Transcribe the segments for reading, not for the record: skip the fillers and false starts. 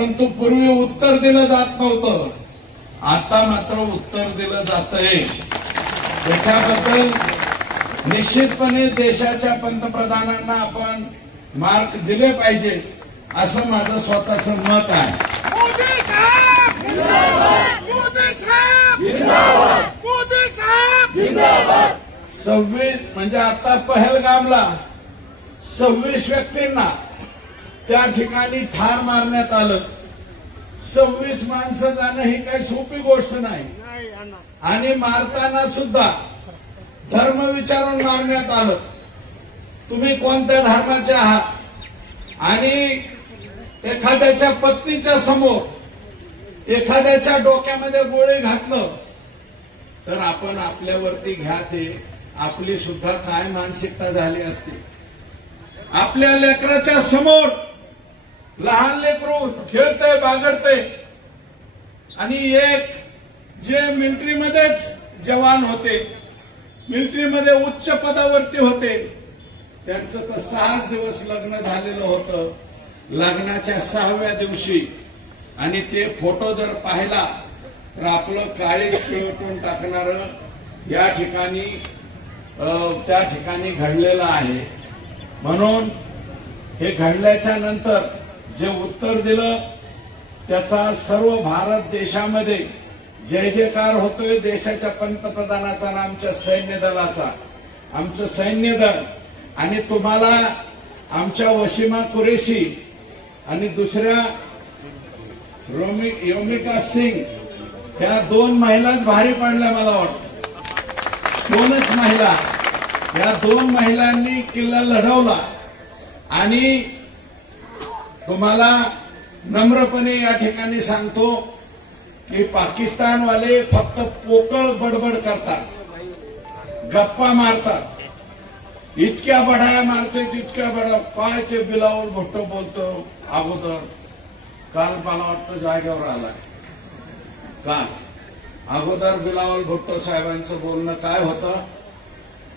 परंतु पूर्वी उत्तर दिलं जात नव्हतं, आता मात्र उत्तर दिलं जातंय. त्याच्याबद्दल निश्चितपणे देशाच्या पंतप्रधानांना आपण मार्क दिले पाहिजे असं माझं स्वतःचं मत आहे. मोदी साहेब जिंदाबाद, मोदी साहेब जिंदाबाद, मोदी साहेब जिंदाबाद. 26 म्हणजे आता पहलगामला 26 व्यक्तींना त्या ठिकाणी ठार मारण्यात आलं. 26 माणसं जाणं ही काही सोपी गोष्ट नाही. आणि मारताना सुद्धा धर्म विचारून मारण्यात आलं. तुम्ही कोणत्या धर्माचे आहात आणि एखाद्याच्या पत्नीच्या समोर एखाद्याच्या डोक्यामध्ये गोळे घातलं तर आपण आपल्यावरती घ्या. ते आपली सुद्धा काय मानसिकता झाली असते. आपल्या लेकराच्या समोर लहान लेकरू खेळतंय, बागडतंय आणि एक जे मिलिटरीमध्येच जवान होते, मिलिटरीमध्ये उच्च पदावरती होते, त्यांचं तर 6 दिवस लग्न झालेलं होतं. लग्नाच्या 6व्या दिवशी आणि ते फोटो जर पाहिला तर आपलं काळीज पिळवून टाकणारं या ठिकाणी त्या ठिकाणी घडलेलं आहे. म्हणून हे घडल्याच्या नंतर जे उत्तर दिलं त्याचा सर्व भारत देशामध्ये जय जयकार होतोय. देशाच्या पंतप्रधानाचा आणि आमच्या सैन्य दलाचा. आमचं सैन्य दल आणि तुम्हाला आमच्या वशिमा कुरेशी आणि दुसऱ्या योमिका सिंग ह्या 2 महिलाच भारी पडल्या. मला वाटतं 2च महिला, या 2 महिलांनी किल्ला लढवला. आणि तुम्हाला नम्रपणे या ठिकाणी सांगतो की पाकिस्तानवाले फक्त पोकळ बडबड करतात, गप्पा मारतात. इतक्या बढाया मारते तितक्या बढा. काय ते बिलावल भुट्टो बोलतो अगोदर, काल मला वाटतं जागेवर आलाय. काल अगोदर बिलावल भुट्टो साहेबांचं बोलणं काय होतं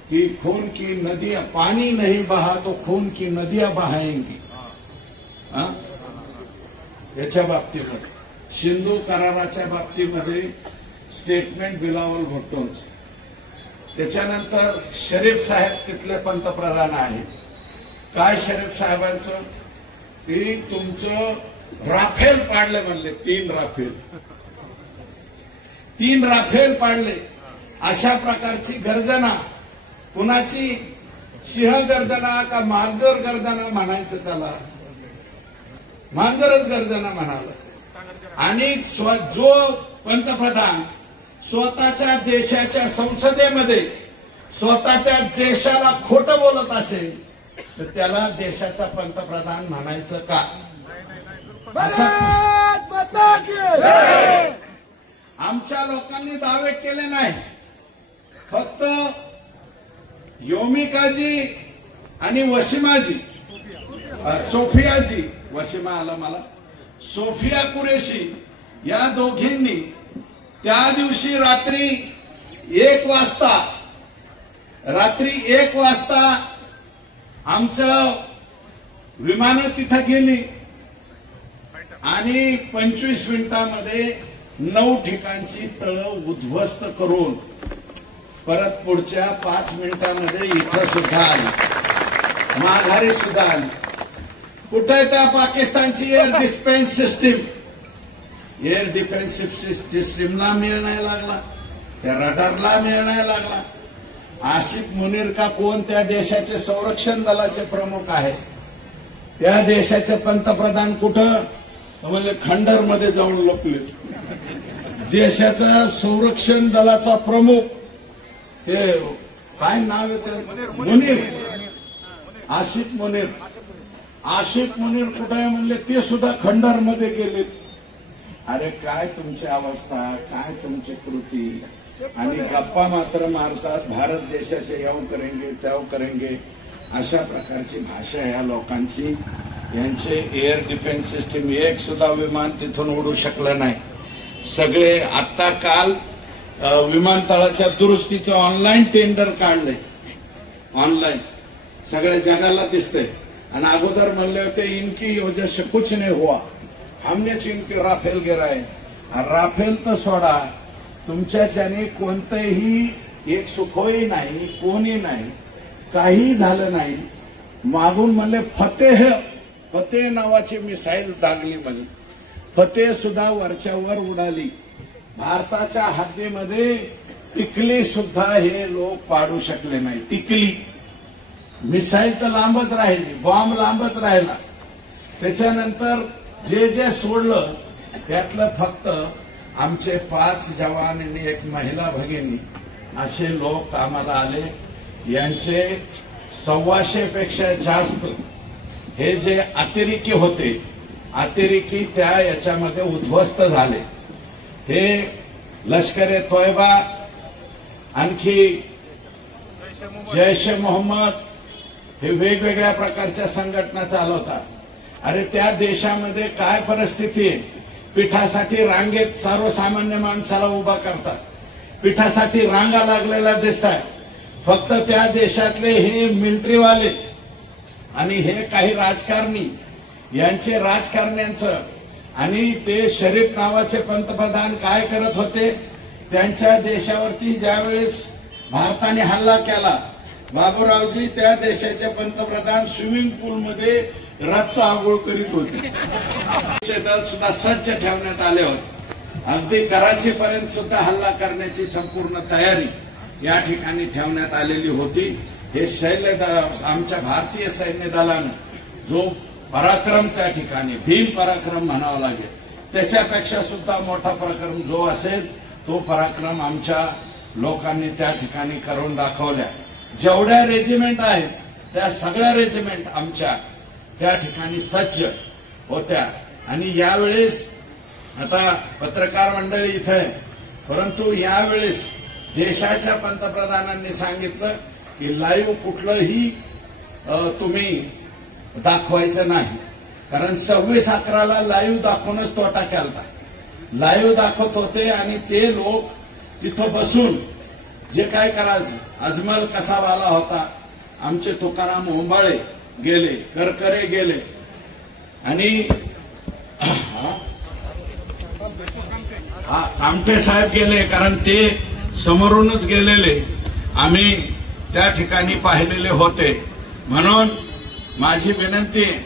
की खून की नदियां, पाणी नहीं बहा तो खून की नदियां बहाएंगी. याच्या बाबतीमध्ये सिंधू कराराच्या बाबतीमध्ये स्टेटमेंट बिलावल भुट्टोंचं. त्याच्यानंतर शरीफ साहेब तिथले पंतप्रधान आहेत. काय शरीफ साहेबांचं की तुमचं राफेल पाडले म्हणले. 3 राफेल पाडले. अशा प्रकारची गर्जना कुणाची? सिंह गर्जना का मांजर गर्जना म्हणायचं त्याला? मांजरच गर्जना म्हणाला. आणि जो पंतप्रधान स्वतःच्या देशाच्या संसदेमध्ये स्वतःच्या देशाला खोटं बोलत असेल तर त्याला देशाचा पंतप्रधान म्हणायचं का? आमच्या लोकांनी दावे केले नाही. फक्त योमिकाजी आणि वशिमाजी, सोफियाजी, वशिमा आला मला, सोफिया कुरेशी या दोघींनी त्या दिवशी रात्री 1 वाजता आमचं विमानं तिथं गेली आणि 25 मिनिटांमध्ये 9 ठिकाणची तळं उद्ध्वस्त करून परत पुढच्या 5 मिनिटांमध्ये इथं सुद्धा आली, माघारी सुद्धा आली. कुठे त्या पाकिस्तानची एअर डिफेन्स सिस्टीमला मेळ नाही लागला, त्या रडारला मेळ नाही लागला. आसिफ मुनीर का कोण त्या देशाचे संरक्षण दलाचे प्रमुख आहेत. त्या देशाचे पंतप्रधान कुठं म्हणजे खंडरमध्ये जाऊन लपले. देशाचा संरक्षण दलाचा प्रमुख ते काय नाव आहे मुनीर, आसिफ मुनीर. आसिफ मुनीर कुठे आहे म्हणले ते सुद्धा खंडरमध्ये गेले. अरे काय तुमची अवस्था, काय तुमची कृती. आणि गप्पा मात्र मारतात. भारत देशाचे याव करेंगे त्याव करेंगे अशा प्रकारची भाषा या लोकांची. यांचे एअर डिफेन्स सिस्टीम एक सुद्धा विमान तिथून उडू शकलं नाही. सगळे आता काल विमानतळाच्या दुरुस्तीचं ऑनलाईन टेंडर काढले. ऑनलाईन सगळ्या जगाला दिसतंय. आणि अगोदर म्हणले होते इनकी वजह से कुछ नहीं हुआ, हमने चीन के राफेल गिराए. राफेल तर सोडा, तुमच्याच्याने कोणतंही एक सुखोई नाही, कोणी नाही, काही झालं नाही. मागून म्हणले फतेह नावाची मिसाईल डागली म्हणून फतेह सुद्धा वरच्यावर उडाली. भारताच्या हद्दीमध्ये टिकली सुद्धा हे लोक पाडू शकले नाही. टिकली मिसाईल तर लांबच राहिली, बॉम्ब लांबच राहिला. त्याच्यानंतर जे सोडलं त्यातलं फक्त आमचे 5 जवान आणि 1 महिला भगिनी असे लोक कामाला आले. यांचे 125 पेक्षा जास्त हे जे अतिरेकी होते, अतिरेकी त्या याच्यामध्ये उद्ध्वस्त झाले. हे लष्कर-ए तोयबा, आणखी जैश ए मोहम्मद, हे वेगवेगळ्या प्रकारच्या संघटना चालवतात. अरे त्या देशामध्ये काय परिस्थिती आहे? पिठासाठी रांगेत सर्वसामान्य माणसाला उभा करतात, पिठासाठी रांगा लागलेल्या दिसतात. फक्त त्या देशातले हे मिलिटरीवाले आणि हे काही राजकारणी, यांचे राजकारण्यांचं आणि ते शरीफ नावाचे पंतप्रधान काय करत होते? त्यांच्या देशावरती ज्यावेळेस भारताने हल्ला केला, बाबूरावजी त्या देशाचे पंतप्रधान स्विमिंग पूलमध्ये रातचा आंघोळ करीत होते. दल सुद्धा सज्ज ठेवण्यात आले होते. अगदी कराचीपर्यंत सुद्धा हल्ला करण्याची संपूर्ण तयारी या ठिकाणी ठेवण्यात आलेली होती. हे सैन्य दल, आमच्या भारतीय सैन्य दलानं जो पराक्रम त्या ठिकाणी भीम पराक्रम म्हणावा लागेल, त्याच्यापेक्षा सुद्धा मोठा पराक्रम जो असेल तो पराक्रम आमच्या लोकांनी त्या ठिकाणी करून दाखवल्या. जेवढ्या रेजिमेंट आहेत त्या सगळ्या रेजिमेंट आमच्या त्या ठिकाणी सज्ज होत्या. आणि यावेळेस आता पत्रकार मंडळी इथे आहे, परंतु यावेळेस देशाच्या पंतप्रधानांनी सांगितलं की लाईव्ह कुठलंही तुम्ही दाखवायचं नाही, कारण 26/11ला लाईव्ह दाखवूनच तोटा केलता. लाईव्ह दाखवत होते आणि ते लोक तिथं बसून जे काय करायचं, अजमल कसावाला होता, आमचे तुकाराम ओंबाळे गेले, करकरे गेले आणि कामटे साहेब गेले, कारण ते समोरूनच गेलेले आम्ही त्या ठिकाणी पाहिलेले होते. म्हणून माझी विनंती आहे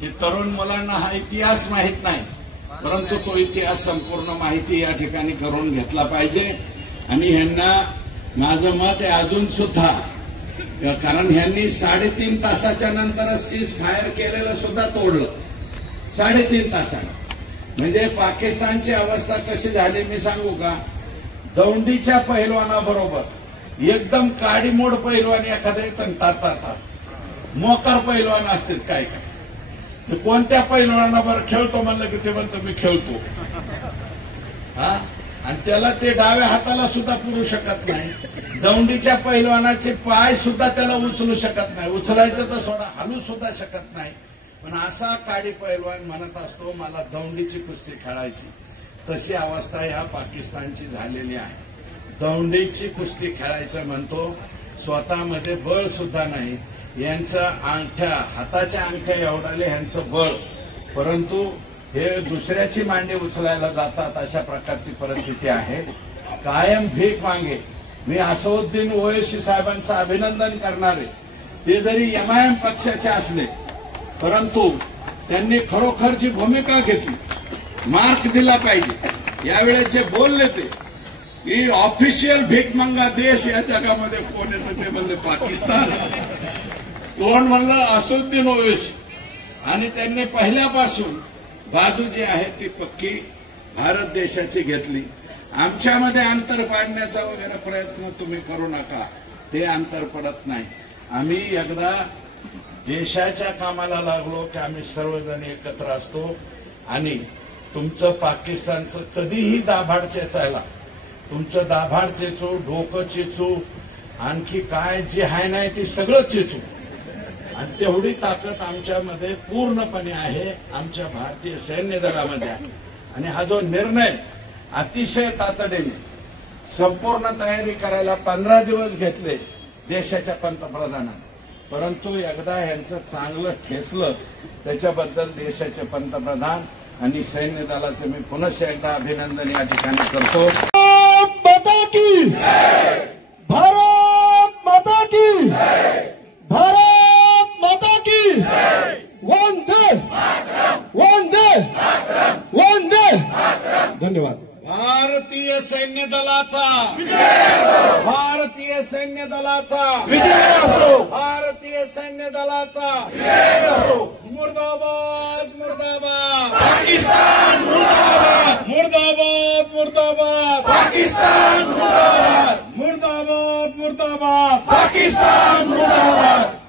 की तरुण मुलांना हा इतिहास माहीत नाही, परंतु तो इतिहास संपूर्ण माहिती या ठिकाणी करून घेतला पाहिजे. आणि ह्यांना माझं मत आहे अजून सुद्धा, कारण ह्यांनी 3.5 तासाच्या नंतरच सीज फायर केलेलं सुद्धा तोडलं. 3.5 तासानं म्हणजे पाकिस्तानची अवस्था कशी झाली मी सांगू का? दौंडीच्या पहिलवानाबरोबर एकदम काडीमोड पहिलवान एखाद्या येतं तातात, मोकार पहिलवान असतील काय काय, कोणत्या पहिलवानाबरोबर खेळतो म्हणलं की ते म्हणतो मी खेळतो. हा, आणि त्याला ते डाव्या हाताला सुद्धा पुरू शकत नाही. दौंडीच्या पहिलवानाचे पाय सुद्धा त्याला उचलू शकत नाही, उचलायचं तर सोडा हलू सुद्धा शकत नाही. पण असा काडी पहिलवान म्हणत असतो मला दौंडीची कुस्ती खेळायची. तशी अवस्था या पाकिस्तानची झालेली आहे. दौंडीची कुस्ती खेळायचं म्हणतो, स्वतःमध्ये बळ सुद्धा नाही. यांचं अंगठ्या, हाताच्या अंगठ्या एवढाले ह्यांचं बळ, परंतु हे दुसऱ्याची मांडी उचलायला जातात. अशा प्रकारची परिस्थिती आहे. कायम भीक मागे. मी असदुद्दीन ओवैसी साहेबांचं अभिनंदन करणारे, ते जरी MIM पक्षाचे असले परंतु त्यांनी खरोखरची भूमिका घेतली, मार्क दिला पाहिजे. यावेळेस जे बोलले ते की ऑफिशियल भीकमंगा देश या जगामध्ये कोण येतं ते म्हणले पाकिस्तान, कोण म्हणलं असदुद्दीन ओवैसी. आणि त्यांनी पहिल्यापासून बाजू जी आहे ती पक्की भारत देशाची घेतली. आमच्यामध्ये अंतर पाडण्याचा वगैरे प्रयत्न तुम्ही करू नका, ते अंतर पडत नाही. आम्ही एकदा देशाच्या कामाला लागलो की आम्ही सर्वजण एकत्र असतो. आणि तुमचं पाकिस्तानचं कधीही दाभाड चेचायला, तुमचं दाभाड चेचू, डोकं चेचू, आणखी काय जे आहे नाही ते सगळं चेचू. आणि तेवढी ताकद आमच्यामध्ये पूर्णपणे आहे, आमच्या भारतीय सैन्य दलामध्ये आहे. आणि हा जो निर्णय अतिशय तातडीने संपूर्ण तयारी करायला 15 दिवस घेतले देशाच्या पंतप्रधानांनी, परंतु एकदा यांचं चांगलं ठेसलं त्याच्याबद्दल देशाचे पंतप्रधान आणि सैन्य दलाचं मी पुनश्च एकदा अभिनंदन या ठिकाणी करतो. माता की भारत माता की भारत माता की वंदे वंदे वंदे. धन्यवाद. भारतीय सैन्य दलाचा भारतीय सैन्य दलाचा विजय असो. भारतीय सैन्य दलाचा विजय असो. मुर्दाबाद मुर्दाबाद पाकिस्तान. मुर्दाबाद मुर्दाबाद मुर्दाबाद पाकिस्तान. मुर्दाबाद मुर्दाबाद मुर्दाबाद पाकिस्तान. मुर्दाबाद.